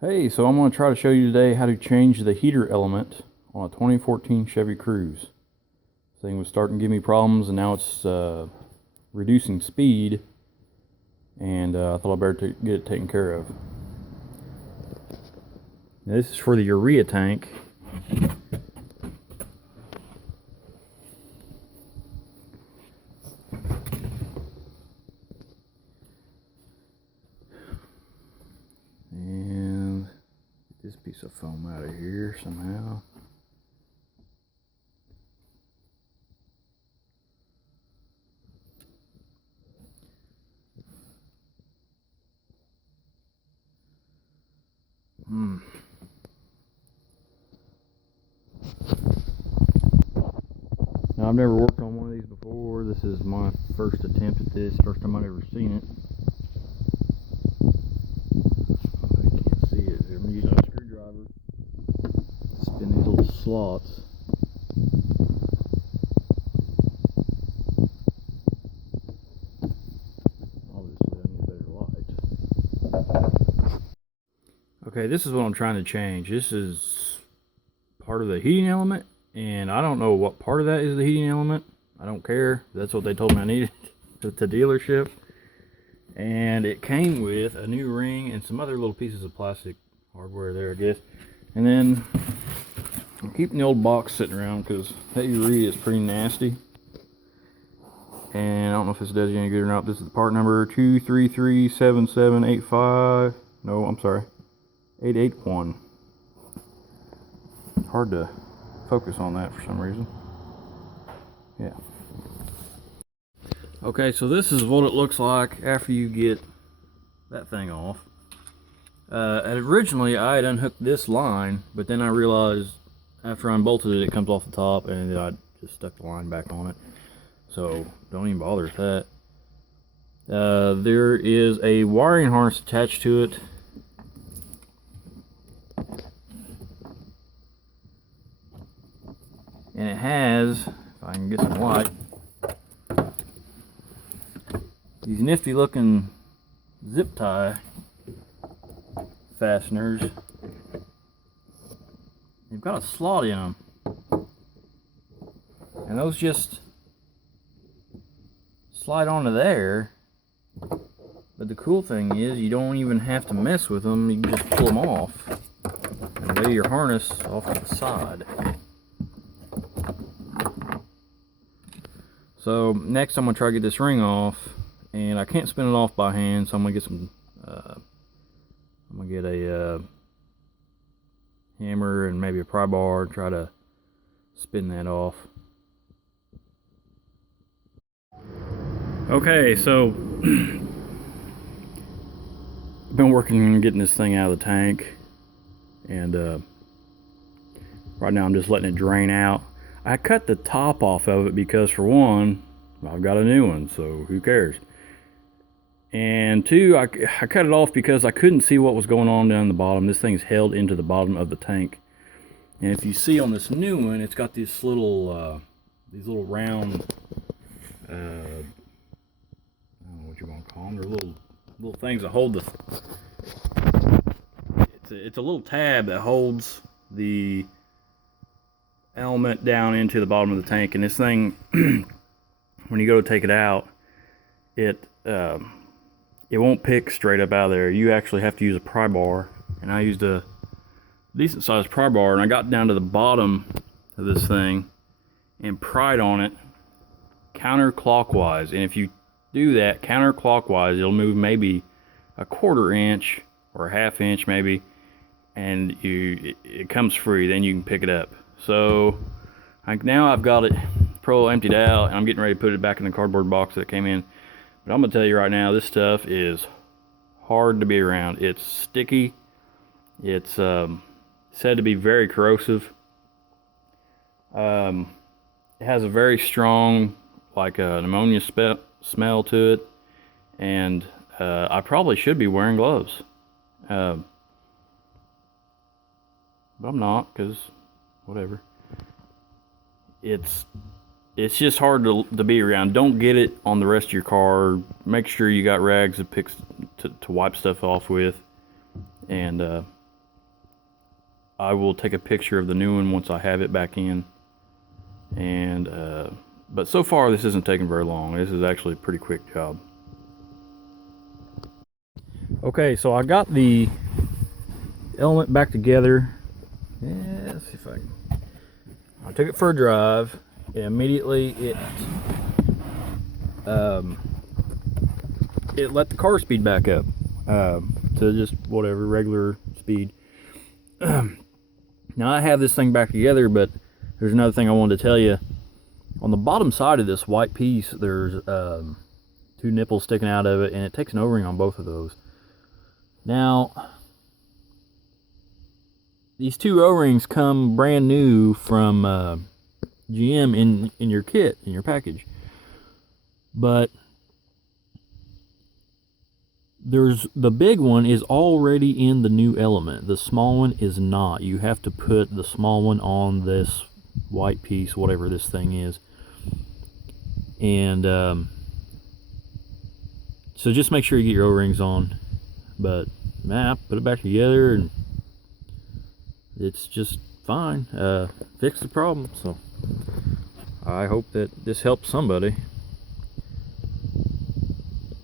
Hey, so I'm going to try to show you today how to change the heater element on a 2014 Chevy Cruze. This thing was starting to give me problems, and now it's reducing speed, and I thought I'd better get it taken care of. Now, this is for the urea tank. And get this piece of foam out of here somehow. Now, I've never worked on one of these before. This is my first attempt at this, first time I've ever seen it. I can't see it. I'm using a screwdriver to spin these little slots. Obviously, I need a better light. Okay, this is what I'm trying to change. This is part of the heating element, and I don't know what part of that is the heating element. I don't care. That's what they told me I needed at the dealership. And it came with a new ring and some other little pieces of plastic hardware there, I guess. And then I'm keeping the old box sitting around because that urea is pretty nasty. And I don't know if this does you any good or not. This is the part number 2337785. No, I'm sorry, 881. Hard to focus on that for some reason. Yeah. Okay, so this is what it looks like after you get that thing off. Originally I had unhooked this line, but then I realized after I unbolted it, it comes off the top, and I just stuck the line back on it. So don't even bother with that. There is a wiring harness attached to it. And it has, if I can get some light, these nifty looking zip tie fasteners. They've got a slot in them, and those just slide onto there. But the cool thing is you don't even have to mess with them. You can just pull them off and lay your harness off to the side. So next I'm going to try to get this ring off, and I can't spin it off by hand, so I'm going to get some I'm going to get a hammer and maybe a pry bar and try to spin that off. Okay, so I've been working on getting this thing out of the tank, and right now I'm just letting it drain out. I cut the top off of it because, for one, I've got a new one, so who cares? And two, I cut it off because I couldn't see what was going on down the bottom. This thing's held into the bottom of the tank. And if you see on this new one, it's got these little round, I don't know what you want to call them. They're little things that hold the. It's a little tab that holds the element down into the bottom of the tank. And this thing, when you go to take it out, it won't pick straight up out of there. You actually have to use a pry bar, and I used a decent sized pry bar, and I got down to the bottom of this thing and pried on it counterclockwise. And if you do that counterclockwise, it'll move maybe a 1/4 inch or a 1/2 inch maybe, and it comes free. Then you can pick it up. So now I've got it emptied out, and I'm getting ready to put it back in the cardboard box that it came in. But I'm gonna tell you right now, this stuff is hard to be around. It's sticky. It's said to be very corrosive. It has a very strong, like an ammonia smell to it, and I probably should be wearing gloves, but I'm not, because whatever. It's just hard to be around. Don't get it on the rest of your car. Make sure you got rags to wipe stuff off with, and I will take a picture of the new one once I have it back in. And but so far this isn't taking very long. This is actually a pretty quick job. Okay, so I got the element back together. Yeah, let's see if I took it for a drive, and immediately it let the car speed back up to just whatever regular speed. Now I have this thing back together, but there's another thing I wanted to tell you. On the bottom side of this white piece, there's 2 nipples sticking out of it, and it takes an O-ring on both of those. Now, these 2 O-rings come brand new from GM in your kit, in your package. But the big one is already in the new element. The small one is not. You have to put the small one on this white piece, whatever this thing is. And so just make sure you get your O-rings on. But man, I put it back together and it's just fine. Fixed the problem. So I hope that this helps somebody.